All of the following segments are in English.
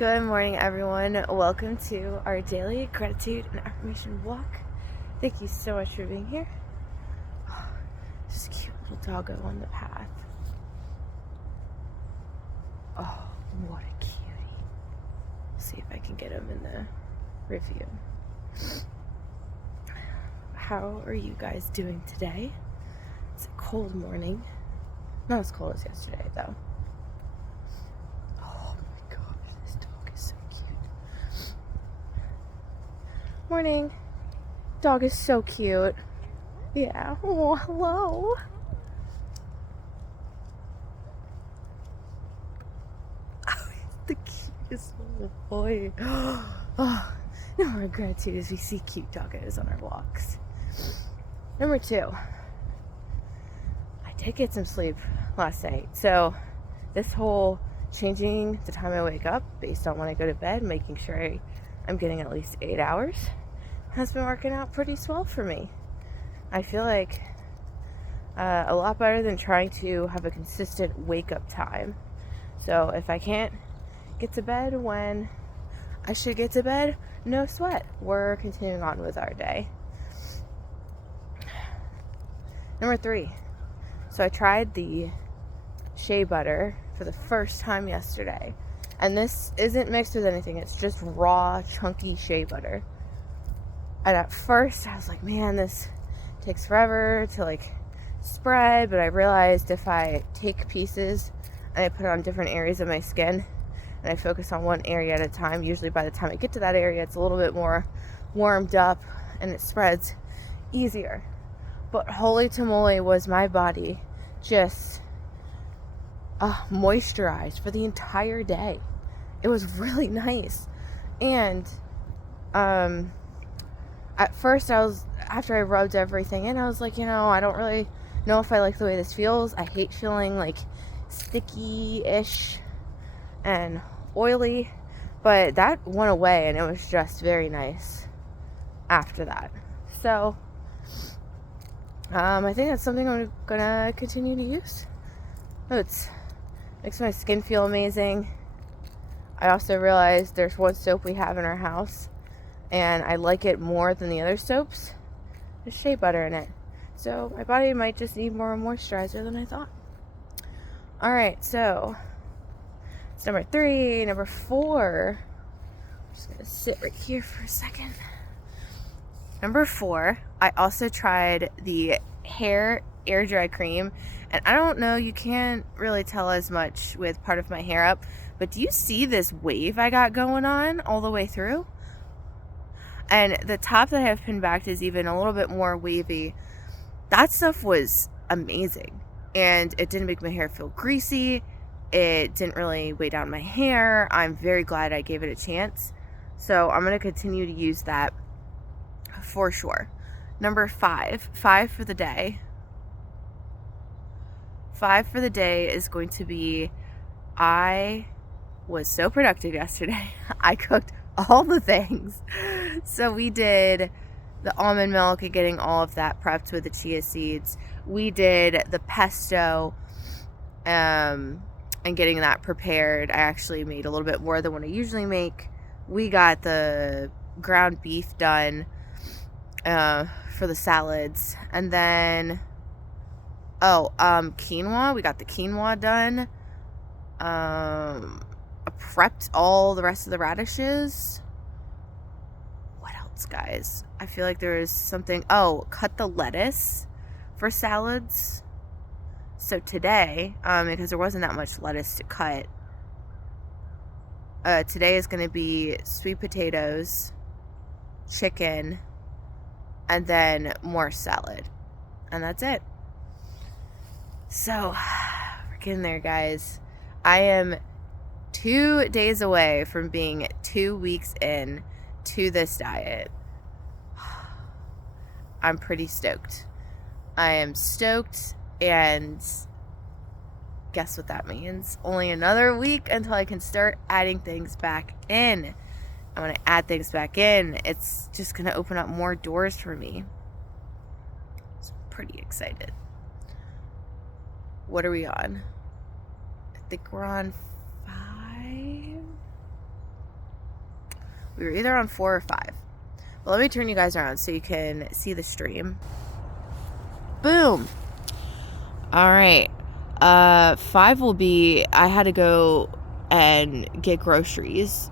Good morning, everyone. Welcome to our daily gratitude and affirmation walk. Thank you so much for being here. Just a cute little doggo on the path. Oh, what a cutie. See if I can get him in the review. How are you guys doing today? It's a cold morning. Not as cold as yesterday, though. Morning. Dog is so cute. Yeah. Oh, hello. Oh, he's the cutest little boy. Oh, number of gratitude is we see cute doggos on our walks. Number 2. I did get some sleep last night. So this whole changing the time I wake up based on when I go to bed, making sure I'm getting at least 8 hours, has been working out pretty swell for me. I feel like a lot better than trying to have a consistent wake up time. So if I can't get to bed when I should get to bed, no sweat. We're continuing on with our day. Number 3. So I tried the shea butter for the first time yesterday. And this isn't mixed with anything. It's just raw, chunky shea butter. And at first, I was like, man, this takes forever to spread. But I realized if I take pieces and I put it on different areas of my skin and I focus on one area at a time, usually by the time I get to that area, it's a little bit more warmed up and it spreads easier. But holy tamale, was my body just moisturized for the entire day. It was really nice. And at first after I rubbed everything in, I was like, I don't really know if I like the way this feels. I hate feeling sticky-ish and oily, but that went away and it was just very nice after that. So I think that's something I'm gonna continue to use. It makes my skin feel amazing. I also realized there's one soap we have in our house and I like it more than the other soaps. There's shea butter in it. So my body might just need more moisturizer than I thought. Alright, so it's number 3. Number 4. I'm just going to sit right here for a second. Number 4, I also tried the hair air dry cream. And I don't know, you can't really tell as much with part of my hair up, but do you see this wave I got going on all the way through? And the top that I have pinned back is even a little bit more wavy. That stuff was amazing. And it didn't make my hair feel greasy. It didn't really weigh down my hair. I'm very glad I gave it a chance. So I'm going to continue to use that for sure. Number 5 for the day. 5 for the day is going to be, I was so productive yesterday. I cooked all the things. So we did the almond milk and getting all of that prepped with the chia seeds. We did the pesto and getting that prepared. I actually made a little bit more than what I usually make. We got the ground beef done for the salads. And then quinoa. We got the quinoa done. I prepped all the rest of the radishes. What else, guys? I feel like there is something. Cut the lettuce for salads. So today, because there wasn't that much lettuce to cut, today is going to be sweet potatoes, chicken, and then more salad. And that's it. So, we're getting there, guys. I am 2 days away from being 2 weeks in to this diet. I'm pretty stoked. I am stoked, and guess what that means? Only another week until I can start adding things back in. And when I add things back in, it's just going to open up more doors for me. So I'm pretty excited. What are we on? I think we're on 5. We were either on 4 or 5. But let me turn you guys around so you can see the stream. Boom. All right. 5 will be, I had to go and get groceries,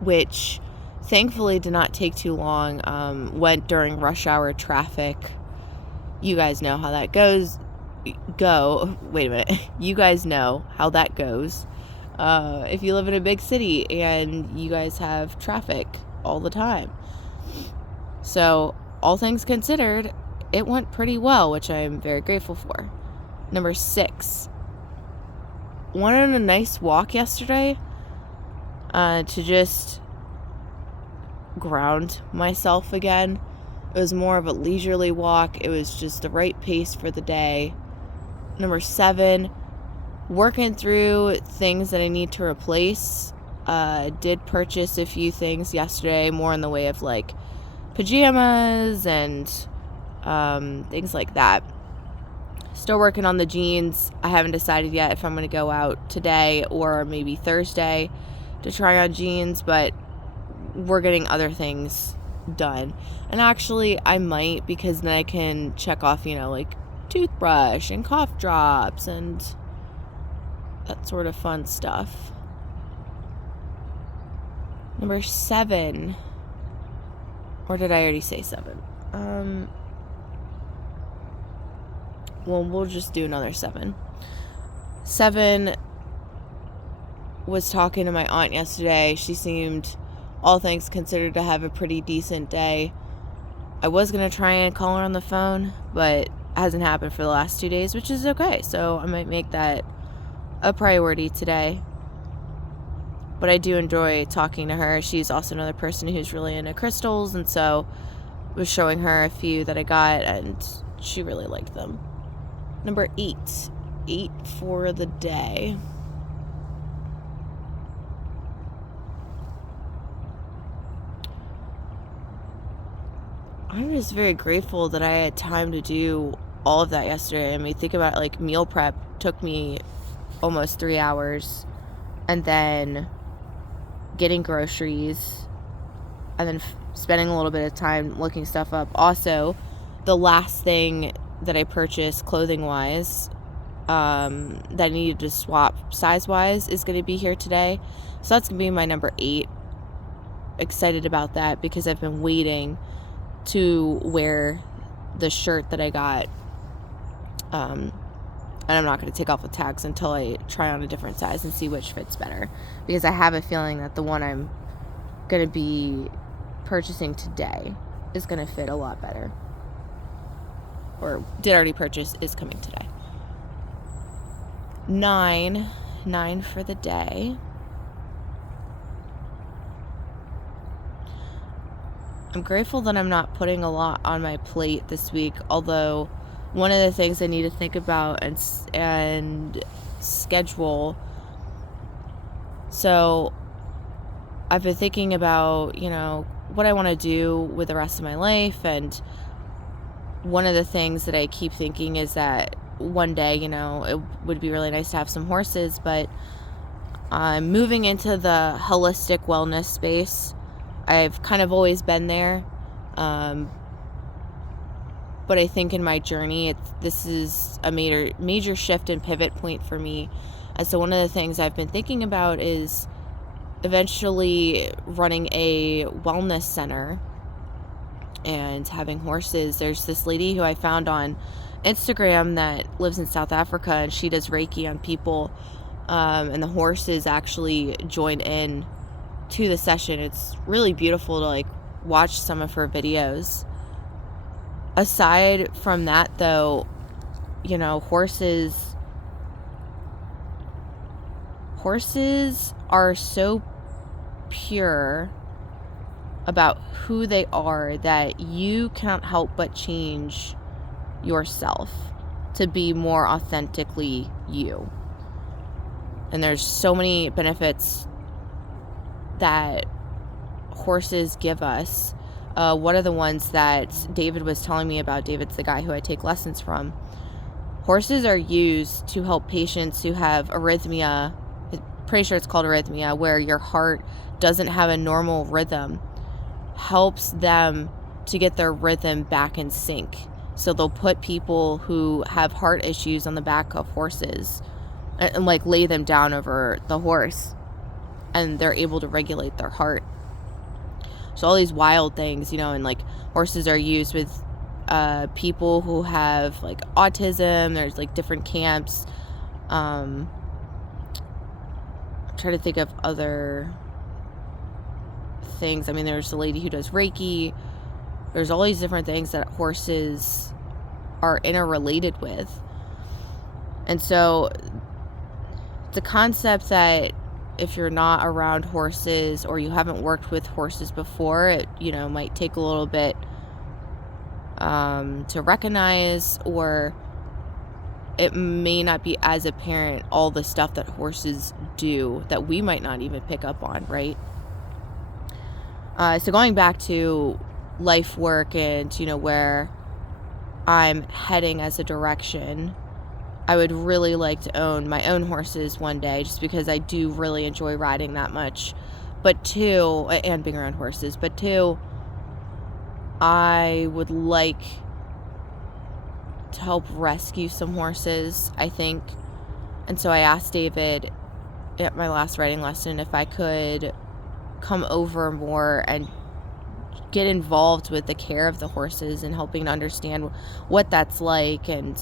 which thankfully did not take too long. Went during rush hour traffic. You guys know how that goes. Wait a minute. You guys know how that goes. If you live in a big city and you guys have traffic all the time. So, all things considered, it went pretty well, which I'm very grateful for. Number 6. Went on a nice walk yesterday to just ground myself again. It was more of a leisurely walk. It was just the right pace for the day. Number 7, working through things that I need to replace. Did purchase a few things yesterday, more in the way of like pajamas and things like that. Still working on the jeans. I haven't decided yet if I'm going to go out today or maybe Thursday to try on jeans, but we're getting other things done. And actually, I might, because then I can check off, like toothbrush and cough drops and that sort of fun stuff. Number 7. Or did I already say 7? Well, we'll just do another 7. 7 was talking to my aunt yesterday. She seemed, all things considered, to have a pretty decent day. I was going to try and call her on the phone, but it hasn't happened for the last 2 days, which is okay. So I might make that a priority today. But I do enjoy talking to her. She's also another person who's really into crystals, and so I was showing her a few that I got, and she really liked them. Number 8. 8 for the day. I'm just very grateful that I had time to do all of that yesterday. I mean, think about it, like meal prep took me almost 3 hours, and then getting groceries, and then spending a little bit of time looking stuff up. Also, the last thing that I purchased clothing-wise that I needed to swap size-wise is going to be here today. So that's going to be my number 8. Excited about that because I've been waiting to wear the shirt that I got. And I'm not going to take off the tags until I try on a different size and see which fits better. Because I have a feeling that the one I'm going to be purchasing today is going to fit a lot better. Or did already purchase, is coming today. 9 for the day. I'm grateful that I'm not putting a lot on my plate this week, although one of the things I need to think about and schedule. So I've been thinking about, what I want to do with the rest of my life, and one of the things that I keep thinking is that one day, it would be really nice to have some horses, but I'm moving into the holistic wellness space. I've kind of always been there, but I think in my journey, this is a major shift and pivot point for me. And so one of the things I've been thinking about is eventually running a wellness center and having horses. There's this lady who I found on Instagram that lives in South Africa, and she does Reiki on people, and the horses actually join in to the session. It's really beautiful to watch some of her videos. Aside from that, though, horses are so pure about who they are that you can't help but change yourself to be more authentically you. And there's so many benefits that horses give us. One of the ones that David was telling me about, David's the guy who I take lessons from, horses are used to help patients who have arrhythmia, pretty sure it's called arrhythmia, where your heart doesn't have a normal rhythm, helps them to get their rhythm back in sync. So they'll put people who have heart issues on the back of horses and like lay them down over the horse, and they're able to regulate their heart. So all these wild things, and like horses are used with people who have like autism. There's like different camps. I'm trying to think of other things. I mean, there's a lady who does Reiki. There's all these different things that horses are interrelated with. And so it's a concept that if you're not around horses or you haven't worked with horses before, it, might take a little bit to recognize, or it may not be as apparent all the stuff that horses do that we might not even pick up on, right? So going back to life work and, where I'm heading as a direction, I would really like to own my own horses one day, just because I do really enjoy riding that much. But two, and being around horses, but two, I would like to help rescue some horses, I think. And so I asked David at my last riding lesson if I could come over more and get involved with the care of the horses and helping to understand what that's like. And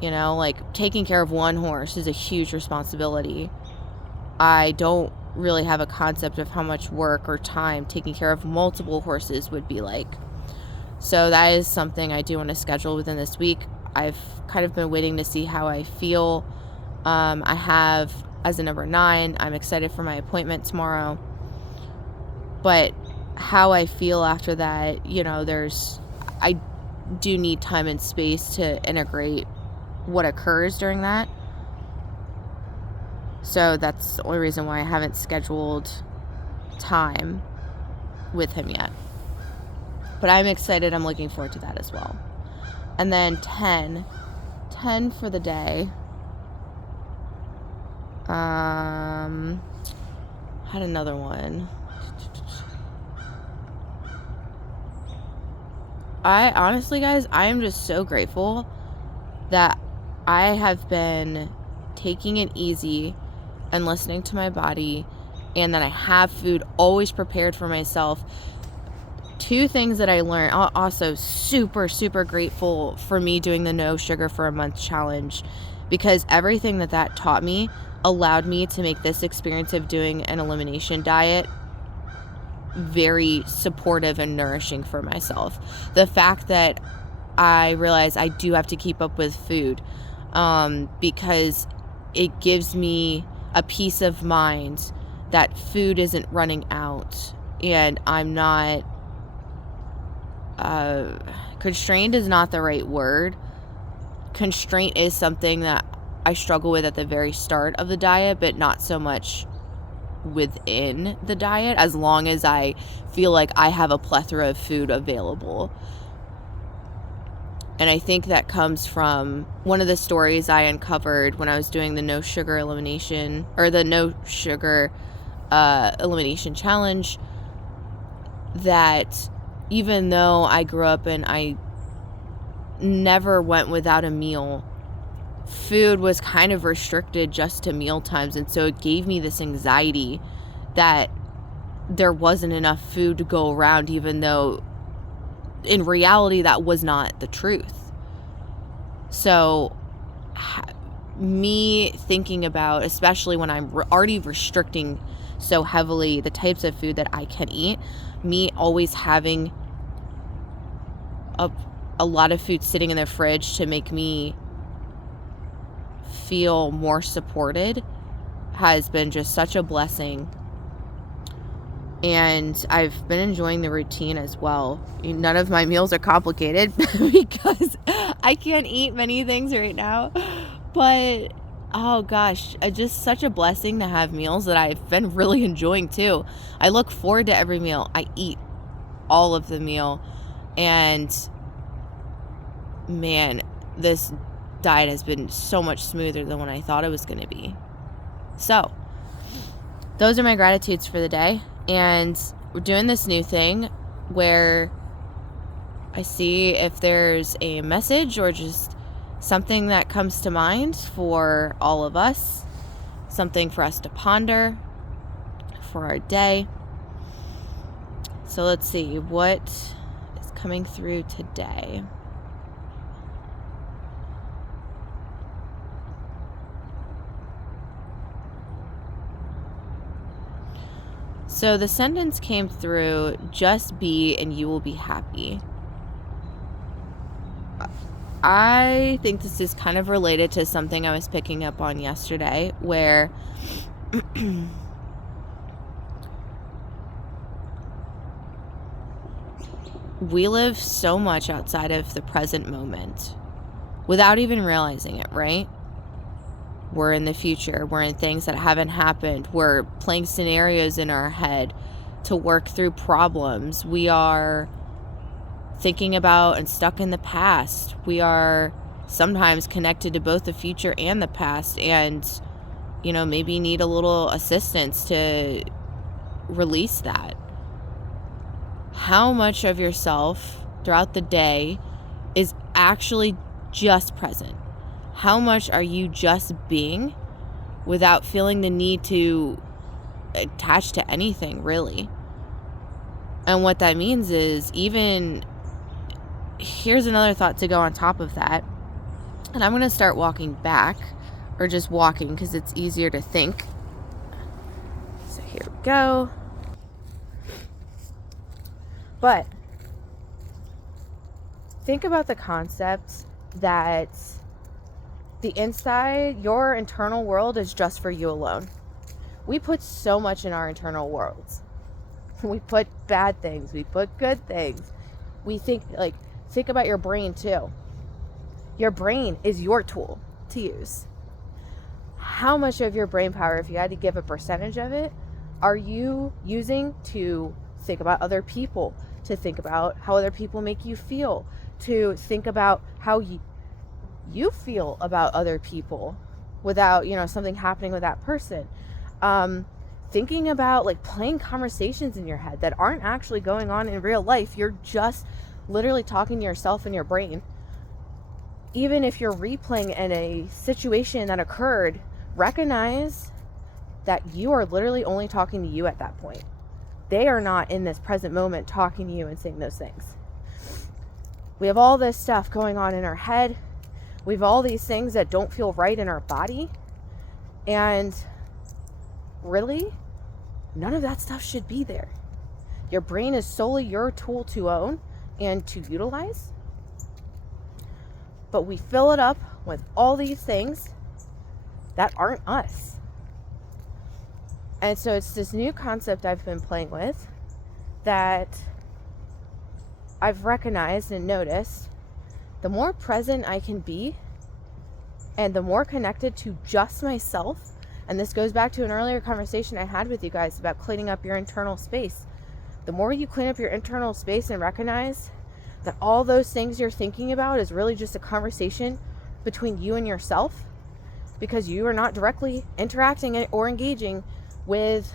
like taking care of one horse is a huge responsibility. I don't really have a concept of how much work or time taking care of multiple horses would be like. So that is something I do want to schedule within this week. I've kind of been waiting to see how I feel. I have, as a number 9, I'm excited for my appointment tomorrow. But how I feel after that, I do need time and space to integrate what occurs during that. So that's the only reason why I haven't scheduled time with him yet. But I'm excited. I'm looking forward to that as well. And then 10 for the day. Had another one. Honestly, guys, I am just so grateful that I have been taking it easy and listening to my body, and that I have food always prepared for myself. 2 things that I learned. Also super, super grateful for me doing the no sugar for a month challenge, because everything that taught me allowed me to make this experience of doing an elimination diet very supportive and nourishing for myself. The fact that I realize I do have to keep up with food, because it gives me a peace of mind that food isn't running out, and I'm not constrained is not the right word. Constraint is something that I struggle with at the very start of the diet, but not so much within the diet, as long as I feel like I have a plethora of food available. And I think that comes from one of the stories I uncovered when I was doing the no sugar elimination, or the no sugar elimination challenge, that even though I grew up and I never went without a meal, food was kind of restricted just to meal times. And so it gave me this anxiety that there wasn't enough food to go around, even though in reality that was not the truth. So me thinking about, especially when I'm already restricting so heavily the types of food that I can eat, me always having a lot of food sitting in the fridge to make me feel more supported has been just such a blessing. And I've been enjoying the routine as well. None of my meals are complicated because I can't eat many things right now. But oh gosh, just such a blessing to have meals that I've been really enjoying too. I look forward to every meal. I eat all of the meal. And man, this diet has been so much smoother than what I thought it was going to be. So those are my gratitudes for the day. And we're doing this new thing where I see if there's a message or just something that comes to mind for all of us, something for us to ponder for our day. So let's see what is coming through today. So the sentence came through, just be and you will be happy. I think this is kind of related to something I was picking up on yesterday, where we live so much outside of the present moment without even realizing it, right? We're in the future. We're in things that haven't happened. We're playing scenarios in our head to work through problems. We are thinking about and stuck in the past. We are sometimes connected to both the future and the past, and, maybe need a little assistance to release that. How much of yourself throughout the day is actually just present? How much are you just being without feeling the need to attach to anything, really? And what that means is, here's another thought to go on top of that. And I'm going to start walking back, or just walking, because it's easier to think. So here we go. But think about the concept that the inside, your internal world is just for you alone. We put so much in our internal worlds. We put bad things. We put good things. We think about your brain too. Your brain is your tool to use. How much of your brain power, if you had to give a percentage of it, are you using to think about other people, to think about how other people make you feel, to think about how you feel about other people without, something happening with that person? Thinking about playing conversations in your head that aren't actually going on in real life. You're just literally talking to yourself in your brain. Even if you're replaying in a situation that occurred, recognize that you are literally only talking to you at that point. They are not in this present moment talking to you and saying those things. We have all this stuff going on in our head. We have all these things that don't feel right in our body. And really, none of that stuff should be there. Your brain is solely your tool to own and to utilize. But we fill it up with all these things that aren't us. And so it's this new concept I've been playing with that I've recognized and noticed. The more present I can be and the more connected to just myself, and this goes back to an earlier conversation I had with you guys about cleaning up your internal space. The more you clean up your internal space and recognize that all those things you're thinking about is really just a conversation between you and yourself, because you are not directly interacting or engaging with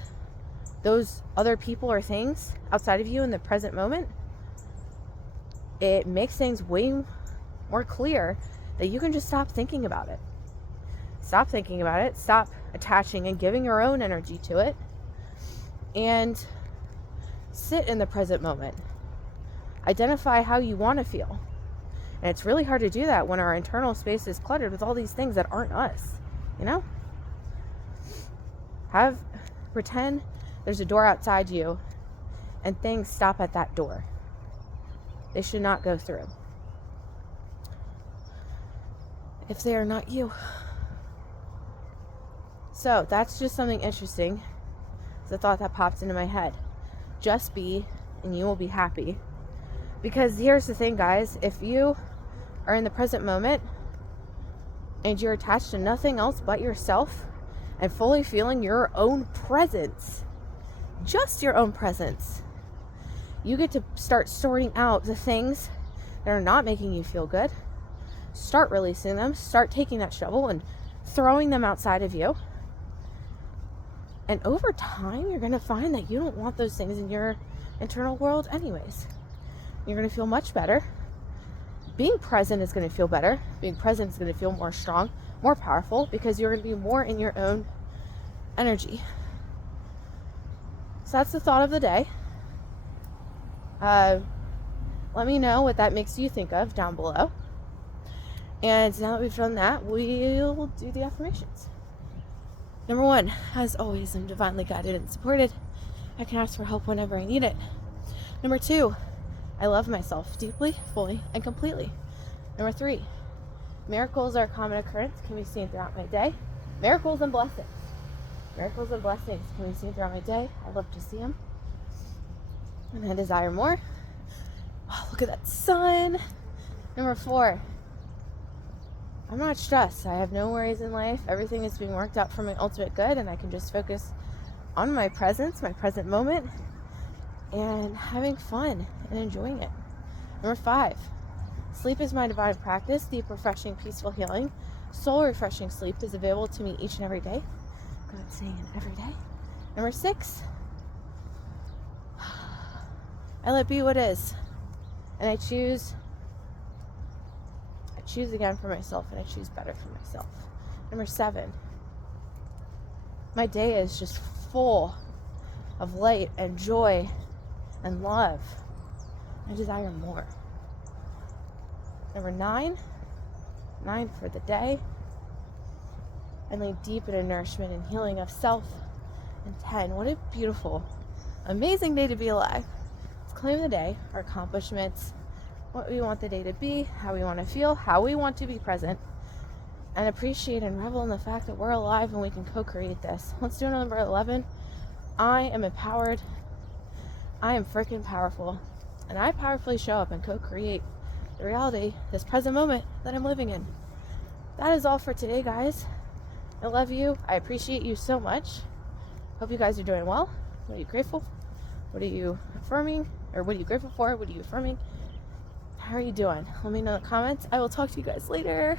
those other people or things outside of you in the present moment, it makes things way more clear that you can just stop thinking about it. Stop thinking about it. Stop attaching and giving your own energy to it. And sit in the present moment. Identify how you want to feel. And it's really hard to do that when our internal space is cluttered with all these things that aren't us. Pretend there's a door outside you and things stop at that door. They should not go through if they are not you. So that's just something interesting. It's a thought that popped into my head. Just be and you will be happy. Because here's the thing, guys. If you are in the present moment and you're attached to nothing else but yourself and fully feeling your own presence, just your own presence, you get to start sorting out the things that are not making you feel good. Start releasing them. Start taking that shovel and throwing them outside of you. And over time, you're going to find that you don't want those things in your internal world anyways. You're going to feel much better. Being present is going to feel better. Being present is going to feel more strong, more powerful, because you're going to be more in your own energy. So that's the thought of the day. Let me know what that makes you think of down below. And now that we've done that, we'll do the affirmations. Number 1, as always, I'm divinely guided and supported. I can ask for help whenever I need it. Number 2, I love myself deeply, fully, and completely. Number 3, miracles are a common occurrence, can be seen throughout my day. Miracles and blessings. Miracles and blessings can be seen throughout my day. I love to see them. And I desire more. Oh, look at that sun. Number 4, I'm not stressed. I have no worries in life. Everything is being worked out for my ultimate good, and I can just focus on my presence, my present moment, and having fun and enjoying it. Number 5, sleep is my divine practice. Deep, refreshing, peaceful healing, soul refreshing sleep is available to me each and every day. God saying every day. Number 6, I let be what is, and I choose again for myself, and I choose better for myself. Number 7, my day is just full of light and joy and love. I desire more. Number 9 for the day, I lay deep in a nourishment and healing of self. And 10, what a beautiful, amazing day to be alive. Let's claim the day, our accomplishments, what we want the day to be, how we want to feel, how we want to be present, and appreciate and revel in the fact that we're alive and we can co-create this. Let's do number 11. I am empowered. I am freaking powerful. And I powerfully show up and co-create the reality, this present moment that I'm living in. That is all for today, guys. I love you. I appreciate you so much. Hope you guys are doing well. What are you grateful? What are you affirming? Or what are you grateful for? What are you affirming? How are you doing? Let me know in the comments. I will talk to you guys later.